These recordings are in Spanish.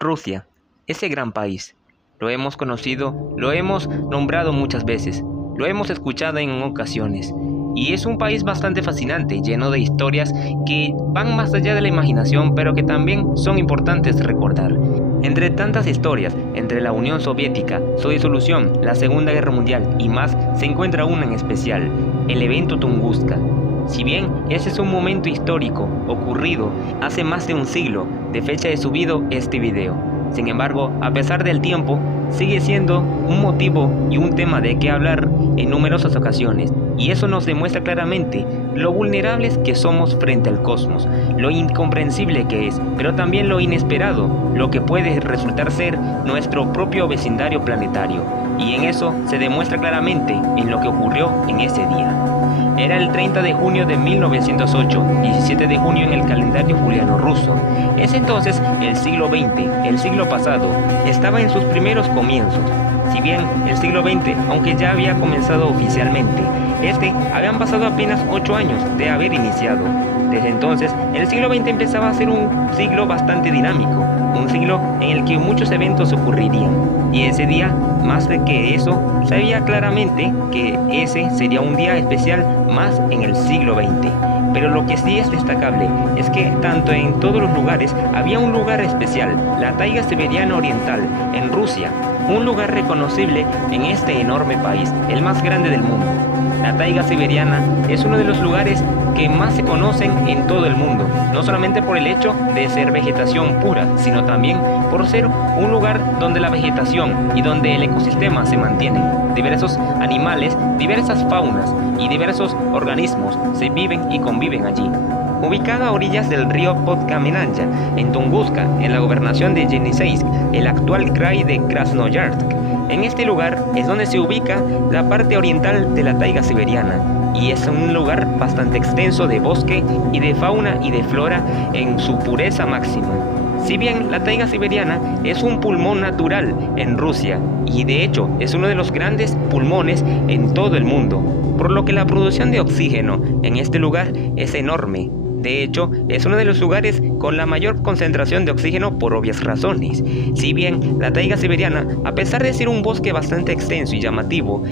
Rusia, ese gran país. Lo hemos conocido, lo hemos nombrado muchas veces, lo hemos escuchado en ocasiones. Y es un país bastante fascinante, lleno de historias que van más allá de la imaginación, pero que también son importantes recordar. Entre tantas historias, entre la Unión Soviética, su disolución, la Segunda Guerra Mundial y más, se encuentra una en especial, el evento Tunguska. Si bien ese es un momento histórico ocurrido hace más de un siglo de fecha de subido este video, sin embargo, a pesar del tiempo, sigue siendo un motivo y un tema de qué hablar en numerosas ocasiones, y eso nos demuestra claramente lo vulnerables que somos frente al cosmos, lo incomprensible que es, pero también lo inesperado, lo que puede resultar ser nuestro propio vecindario planetario, y en eso se demuestra claramente en lo que ocurrió en ese día. Era el 30 de junio de 1908, 17 de junio en el calendario juliano ruso. Es entonces el siglo XX, el siglo pasado, estaba en sus primeros comienzos. Si bien el siglo XX, aunque ya había comenzado oficialmente, habían pasado apenas 8 años de haber iniciado. Desde entonces, el siglo XX empezaba a ser un siglo bastante dinámico, un siglo en el que muchos eventos ocurrirían. Y ese día, más de que eso, sabía claramente que ese sería un día especial más en el siglo XX. Pero lo que sí es destacable es que tanto en todos los lugares había un lugar especial, la taiga siberiana oriental, en Rusia, un lugar reconocible en este enorme país, el más grande del mundo. La taiga siberiana es uno de los lugares que más se conocen en todo el mundo, no solamente por el hecho de ser vegetación pura, sino también por ser un lugar donde la vegetación y donde el ecosistema se mantienen. Diversos animales, diversas faunas y diversos organismos se viven y conviven allí. Ubicada a orillas del río Podkamenaya, en Tunguska, en la gobernación de Yeniseisk, el actual krai de Krasnoyarsk. En este lugar es donde se ubica la parte oriental de la taiga siberiana, y es un lugar bastante extenso de bosque y de fauna y de flora en su pureza máxima. Si bien la taiga siberiana es un pulmón natural en Rusia, y de hecho es uno de los grandes pulmones en todo el mundo, por lo que la producción de oxígeno en este lugar es enorme. De hecho, es uno de los lugares con la mayor concentración de oxígeno por obvias razones. Si bien la taiga siberiana, a pesar de ser un bosque bastante extenso y llamativo,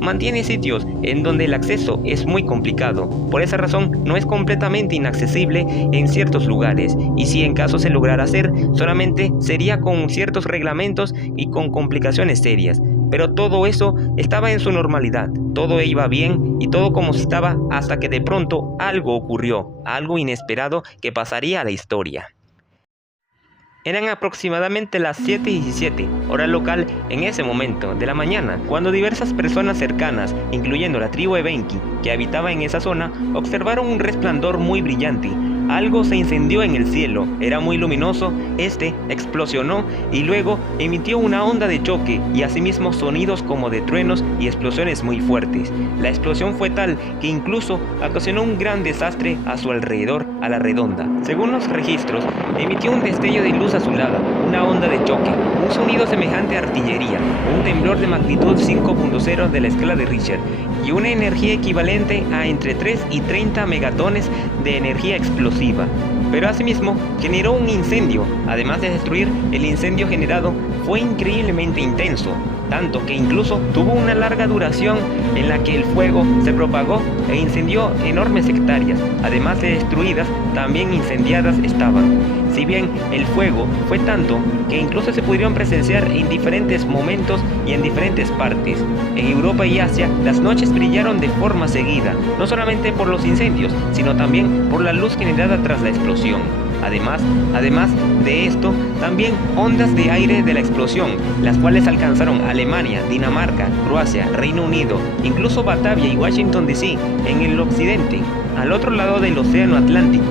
mantiene sitios en donde el acceso es muy complicado. Por esa razón, no es completamente inaccesible en ciertos lugares, y si en caso se lograra hacer, solamente sería con ciertos reglamentos y con complicaciones serias. Pero todo eso estaba en su normalidad, todo iba bien y todo como estaba hasta que de pronto algo ocurrió, algo inesperado que pasaría a la historia. Eran aproximadamente las 7:17, hora local en ese momento de la mañana, cuando diversas personas cercanas, incluyendo la tribu Evenki, que habitaba en esa zona, observaron un resplandor muy brillante. Algo se incendió en el cielo, era muy luminoso, explosionó y luego emitió una onda de choque y asimismo sonidos como de truenos y explosiones muy fuertes. La explosión fue tal que incluso ocasionó un gran desastre a su alrededor a la redonda. Según los registros, emitió un destello de luz azulada, una onda de choque, un sonido semejante a artillería, un temblor de magnitud 5.0 de la escala de Richter y una energía equivalente a entre 3 y 30 megatones de energía explosiva. Pero asimismo generó un incendio. Además de destruir, el incendio generado fue increíblemente intenso, tanto que incluso tuvo una larga duración en la que el fuego se propagó e incendió enormes hectáreas. Además de destruidas, también incendiadas estaban. Si bien el fuego fue tanto que incluso se pudieron presenciar en diferentes momentos y en diferentes partes. En Europa y Asia, las noches brillaron de forma seguida, no solamente por los incendios, sino también por la luz generada tras la explosión. Además de esto, también ondas de aire de la explosión, las cuales alcanzaron Alemania, Dinamarca, Croacia, Reino Unido, incluso Batavia y Washington DC en el occidente, al otro lado del océano Atlántico,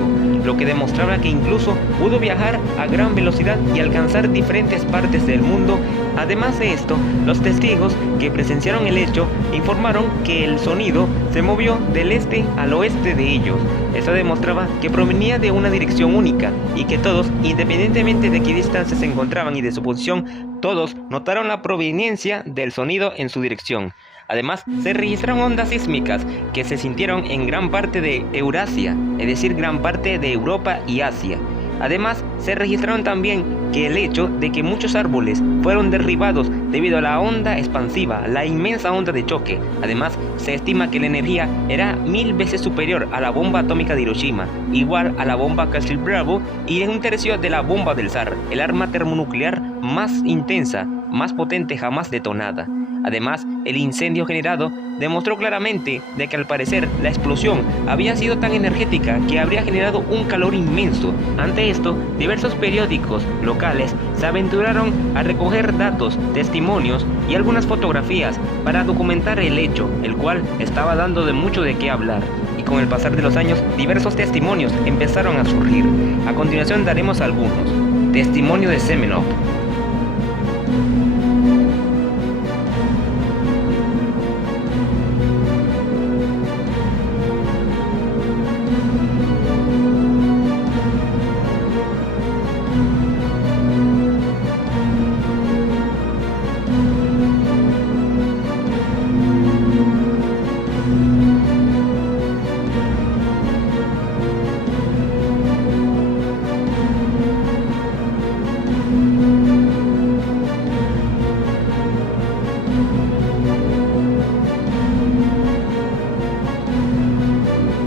lo que demostraba que incluso pudo viajar a gran velocidad y alcanzar diferentes partes del mundo. Además de esto, los testigos que presenciaron el hecho informaron que el sonido se movió del este al oeste de ellos. Esto demostraba que provenía de una dirección única y que todos, independientemente de qué distancia se encontraban y de su posición, todos notaron la proveniencia del sonido en su dirección. Además, se registraron ondas sísmicas que se sintieron en gran parte de Eurasia, es decir, gran parte de Europa y Asia. Además, se registraron también que el hecho de que muchos árboles fueron derribados debido a la onda expansiva, la inmensa onda de choque. Además, se estima que la energía era 1000 veces superior a la bomba atómica de Hiroshima, igual a la bomba Castle Bravo y es un tercio de la bomba del Tsar, el arma termonuclear más intensa, más potente jamás detonada. Además, el incendio generado demostró claramente de que al parecer la explosión había sido tan energética que habría generado un calor inmenso. Ante esto, diversos periódicos locales se aventuraron a recoger datos, testimonios y algunas fotografías para documentar el hecho, el cual estaba dando de mucho de qué hablar. Y con el pasar de los años, diversos testimonios empezaron a surgir. A continuación daremos algunos. Testimonio de Semenov.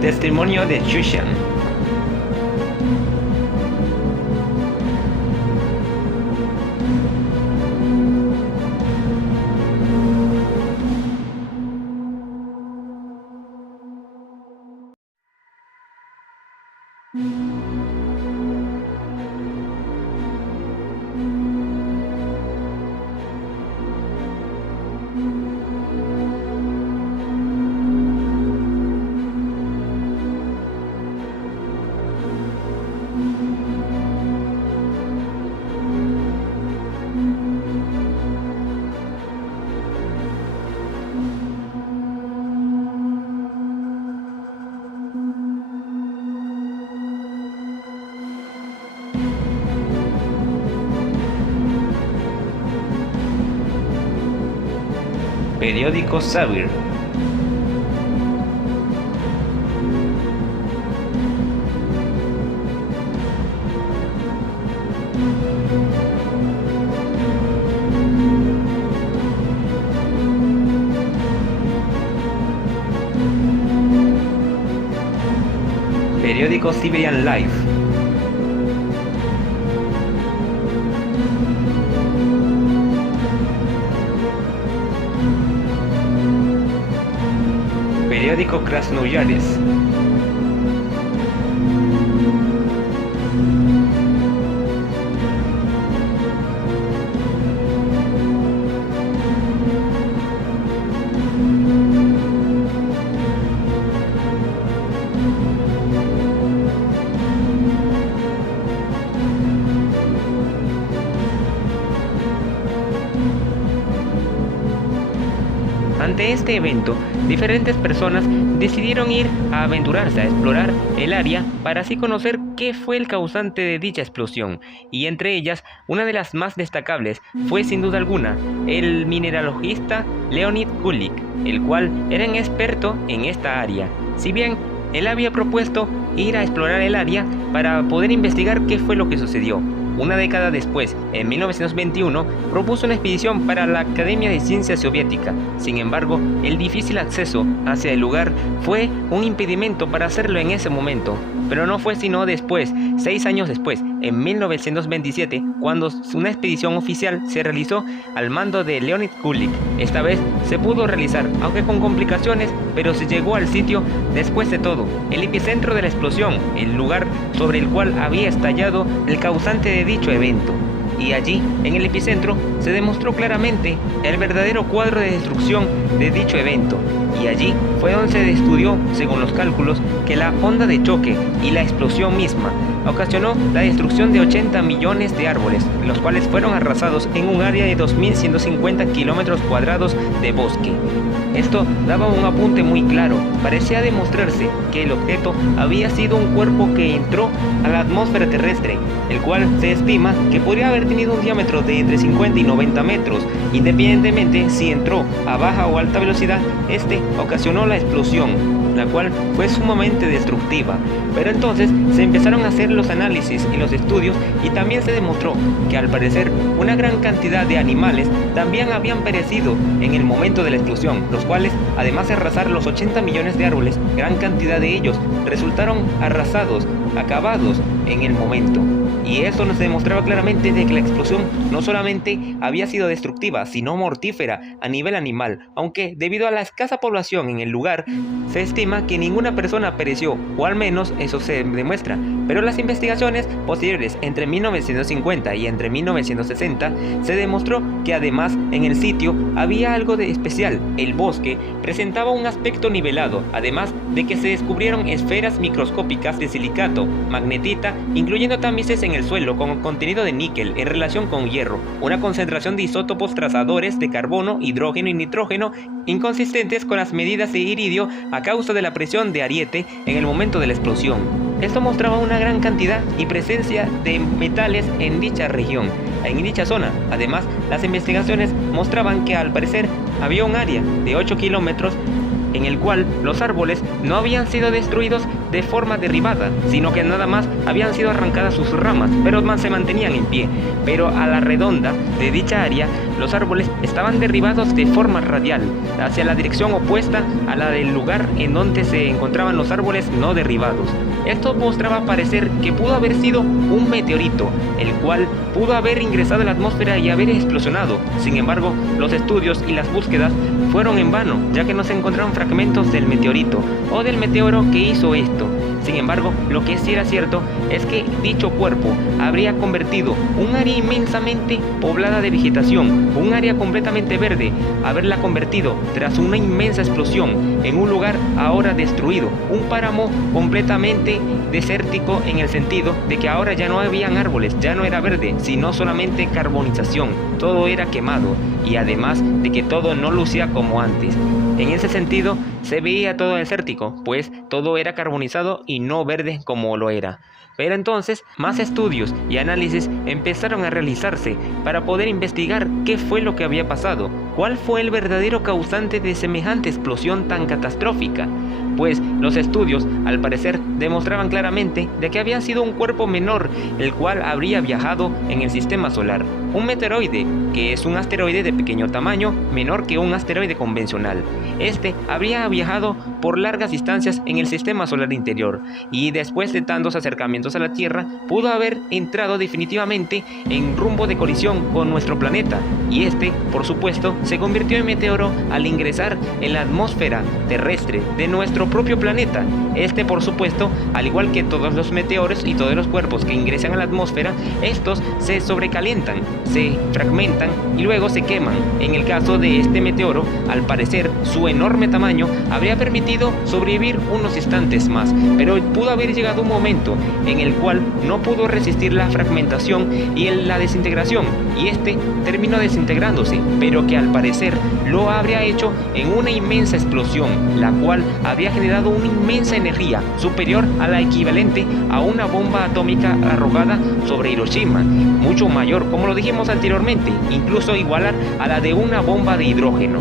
Testimonio de Shushan. Periódico Savir. Periódico Siberian Life. Periódico Krasnoyarsk. Ante este evento, diferentes personas decidieron ir a aventurarse a explorar el área para así conocer qué fue el causante de dicha explosión, y entre ellas, una de las más destacables fue sin duda alguna el mineralogista Leonid Kulik, el cual era un experto en esta área. Si bien él había propuesto ir a explorar el área para poder investigar qué fue lo que sucedió. Una década después, en 1921, propuso una expedición para la Academia de Ciencias Soviética. Sin embargo, el difícil acceso hacia el lugar fue un impedimento para hacerlo en ese momento. Pero no fue sino después, 6 años después, en 1927, cuando una expedición oficial se realizó al mando de Leonid Kulik. Esta vez se pudo realizar, aunque con complicaciones, pero se llegó al sitio después de todo, el epicentro de la explosión, el lugar sobre el cual había estallado el causante de dicho evento. Y allí, en el epicentro, se demostró claramente el verdadero cuadro de destrucción de dicho evento. Y allí fue donde se estudió, según los cálculos, que la onda de choque y la explosión misma ocasionó la destrucción de 80 millones de árboles, los cuales fueron arrasados en un área de 2.150 kilómetros cuadrados de bosque. Esto daba un apunte muy claro. Parecía demostrarse que el objeto había sido un cuerpo que entró a la atmósfera terrestre, el cual se estima que podría haber tenido un diámetro de entre 50 y 90 metros. Independientemente si entró a baja o alta velocidad, este ocasionó la explosión. la cual fue sumamente destructiva. Pero entonces se empezaron a hacer los análisis y los estudios y también se demostró que al parecer una gran cantidad de animales también habían perecido en el momento de la explosión, los cuales, además de arrasar los 80 millones de árboles, gran cantidad de ellos resultaron arrasados, acabados en el momento. Y eso nos demostraba claramente de que la explosión no solamente había sido destructiva, sino mortífera a nivel animal, aunque debido a la escasa población en el lugar, se estima que ninguna persona pereció, o al menos eso se demuestra. Pero las investigaciones posteriores entre 1950 y entre 1960 se demostró que además en el sitio había algo de especial. El bosque presentaba un aspecto nivelado, además de que se descubrieron esferas microscópicas de silicato, magnetita, incluyendo tamices en el suelo con contenido de níquel en relación con hierro, una concentración de isótopos trazadores de carbono, hidrógeno y nitrógeno inconsistentes con las medidas de iridio a causa de la presión de ariete en el momento de la explosión. Esto mostraba una gran cantidad y presencia de metales en dicha región, en dicha zona. Además, las investigaciones mostraban que al parecer había un área de 8 kilómetros en el cual los árboles no habían sido destruidos de forma derribada, sino que nada más habían sido arrancadas sus ramas, pero más se mantenían en pie. Pero a la redonda de dicha área, los árboles estaban derribados de forma radial, hacia la dirección opuesta a la del lugar en donde se encontraban los árboles no derribados. Esto mostraba parecer que pudo haber sido un meteorito, el cual pudo haber ingresado a la atmósfera y haber explosionado. Sin embargo, los estudios y las búsquedas fueron en vano, ya que no se encontraron fragmentos del meteorito o del meteoro que hizo esto. Sin embargo, lo que sí era cierto es que dicho cuerpo habría convertido un área inmensamente poblada de vegetación, un área completamente verde, haberla convertido tras una inmensa explosión en un lugar ahora destruido, un páramo completamente desértico en el sentido de que ahora ya no habían árboles, ya no era verde, sino solamente carbonización, todo era quemado y además de que todo no lucía como antes. En ese sentido, se veía todo desértico, pues todo era carbonizado y no verde como lo era. Pero entonces, más estudios y análisis empezaron a realizarse para poder investigar qué fue lo que había pasado, cuál fue el verdadero causante de semejante explosión tan catastrófica. Pues los estudios, al parecer, demostraban claramente de que había sido un cuerpo menor, el cual habría viajado en el sistema solar. Un meteoroide, que es un asteroide de pequeño tamaño, menor que un asteroide convencional. Este habría viajado por largas distancias en el sistema solar interior, y después de tantos acercamientos a la Tierra, pudo haber entrado definitivamente en rumbo de colisión con nuestro planeta, y este, por supuesto, se convirtió en meteoro al ingresar en la atmósfera terrestre de nuestro propio planeta. Este, por supuesto, al igual que todos los meteoros y todos los cuerpos que ingresan a la atmósfera, estos se sobrecalientan, se fragmentan y luego se queman. En el caso de este meteoro, al parecer, su enorme tamaño habría permitido sobrevivir unos instantes más, pero pudo haber llegado un momento en el cual no pudo resistir la fragmentación y la desintegración, y este terminó desintegrándose, pero que al parecer lo habría hecho en una inmensa explosión, la cual había generado una inmensa energía superior a la equivalente a una bomba atómica arrojada sobre Hiroshima, mucho mayor, como lo dijimos anteriormente, incluso igualar a la de una bomba de hidrógeno.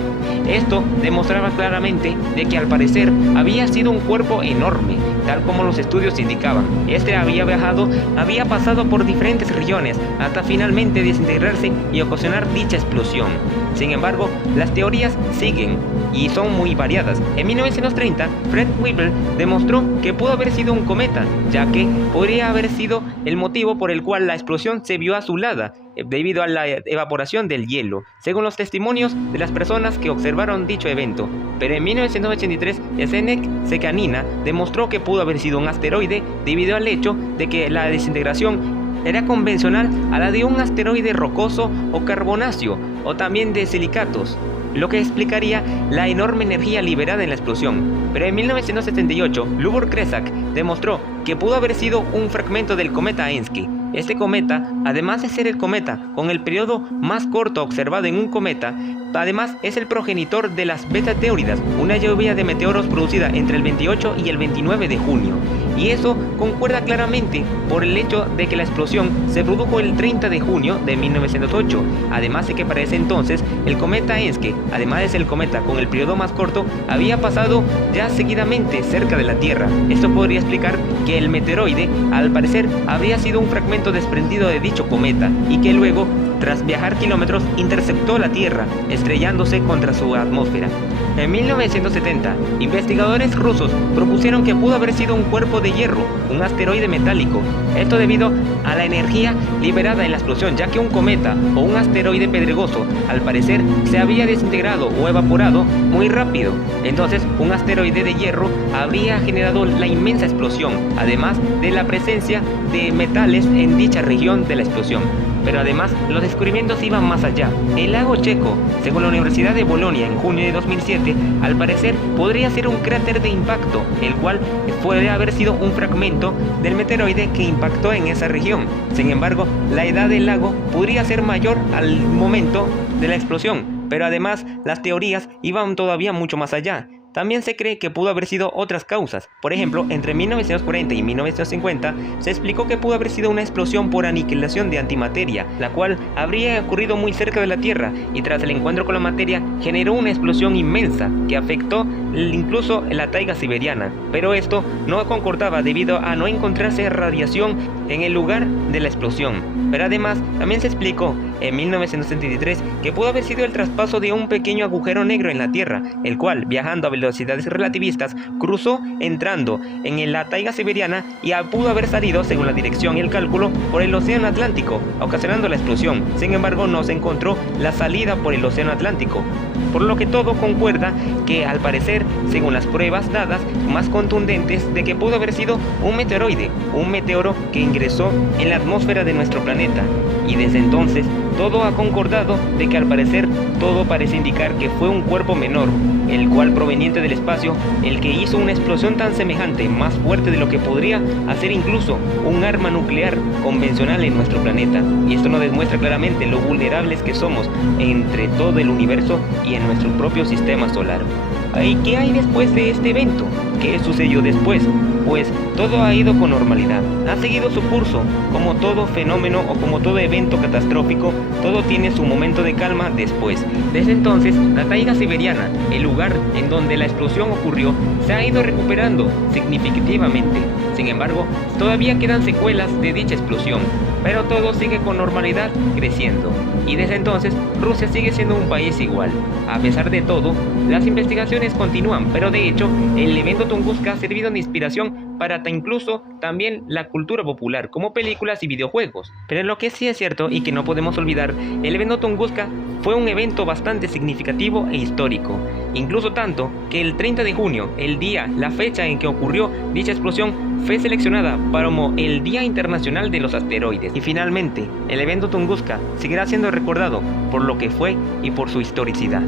Esto demostraba claramente de que al parecer había sido un cuerpo enorme, tal como los estudios indicaban. Este había viajado, había pasado por diferentes regiones hasta finalmente desintegrarse y ocasionar dicha explosión. Sin embargo, las teorías siguen y son muy variadas. En 1930, Fred Weibel demostró que pudo haber sido un cometa, ya que podría haber sido el motivo por el cual la explosión se vio azulada, debido a la evaporación del hielo, según los testimonios de las personas que observaron dicho evento. Pero en 1983, Zdeněk Šeňána demostró que pudo haber sido un asteroide debido al hecho de que la desintegración era convencional a la de un asteroide rocoso o carbonáceo, o también de silicatos, lo que explicaría la enorme energía liberada en la explosión. Pero en 1978, Lubor Kresák demostró que pudo haber sido un fragmento del cometa Encke. Este cometa, además de ser el cometa con el periodo más corto observado en un cometa, además es el progenitor de las Beta Tauridas, una lluvia de meteoros producida entre el 28 y el 29 de junio. y eso concuerda claramente por el hecho de que la explosión se produjo el 30 de junio de 1908, además de que para ese entonces el cometa Encke, además de ser el cometa con el periodo más corto, había pasado ya seguidamente cerca de la Tierra. Esto podría explicar que el meteoroide, al parecer, habría sido un fragmento desprendido de dicho cometa y que luego, tras viajar kilómetros, interceptó la Tierra, estrellándose contra su atmósfera. En 1970, investigadores rusos propusieron que pudo haber sido un cuerpo de hierro, un asteroide metálico. Esto debido a la energía liberada en la explosión, ya que un cometa o un asteroide pedregoso, al parecer, se había desintegrado o evaporado muy rápido. Entonces, un asteroide de hierro habría generado la inmensa explosión, además de la presencia de metales en dicha región de la explosión. Pero además, los descubrimientos iban más allá. El lago Checo, según la Universidad de Bolonia en junio de 2007, al parecer podría ser un cráter de impacto, el cual puede haber sido un fragmento del meteoroide que impactó en esa región. Sin embargo, la edad del lago podría ser mayor al momento de la explosión, pero además las teorías iban todavía mucho más allá. También se cree que pudo haber sido otras causas. Por ejemplo, entre 1940 y 1950 se explicó que pudo haber sido una explosión por aniquilación de antimateria, la cual habría ocurrido muy cerca de la Tierra y tras el encuentro con la materia generó una explosión inmensa que afectó incluso la taiga siberiana. Pero esto no concordaba debido a no encontrarse radiación en el lugar de la explosión. Pero además también se explicó en 1973 que pudo haber sido el traspaso de un pequeño agujero negro en la Tierra, el cual, viajando a velocidades relativistas, cruzó entrando en la taiga siberiana y pudo haber salido, según la dirección y el cálculo, por el océano Atlántico, ocasionando la explosión. Sin embargo, no se encontró la salida por el océano Atlántico, por lo que todo concuerda que, al parecer, según las pruebas dadas más contundentes, de que pudo haber sido un meteoroide, un meteoro que ingresó en la atmósfera de nuestro planeta. Y desde entonces, todo ha concordado de que al parecer todo parece indicar que fue un cuerpo menor, el cual proveniente del espacio, el que hizo una explosión tan semejante, más fuerte de lo que podría hacer incluso un arma nuclear convencional en nuestro planeta. Y esto nos demuestra claramente lo vulnerables que somos entre todo el universo y en nuestro propio sistema solar. ¿Y qué hay después de este evento? ¿Qué sucedió después? Pues todo ha ido con normalidad, ha seguido su curso. Como todo fenómeno o como todo evento catastrófico, todo tiene su momento de calma después. Desde entonces, la taiga siberiana, el lugar en donde la explosión ocurrió, se ha ido recuperando significativamente. Sin embargo, todavía quedan secuelas de dicha explosión, pero todo sigue con normalidad creciendo. Y desde entonces, Rusia sigue siendo un país igual. A pesar de todo, las investigaciones continúan, pero de hecho, el evento Tunguska ha servido de inspiración para incluso también la cultura popular, como películas y videojuegos. Pero lo que sí es cierto y que no podemos olvidar, el evento Tunguska fue un evento bastante significativo e histórico, incluso tanto que el 30 de junio, el día, la fecha en que ocurrió dicha explosión, fue seleccionada como el Día Internacional de los Asteroides. Y finalmente, el evento Tunguska seguirá siendo recordado por lo que fue y por su historicidad.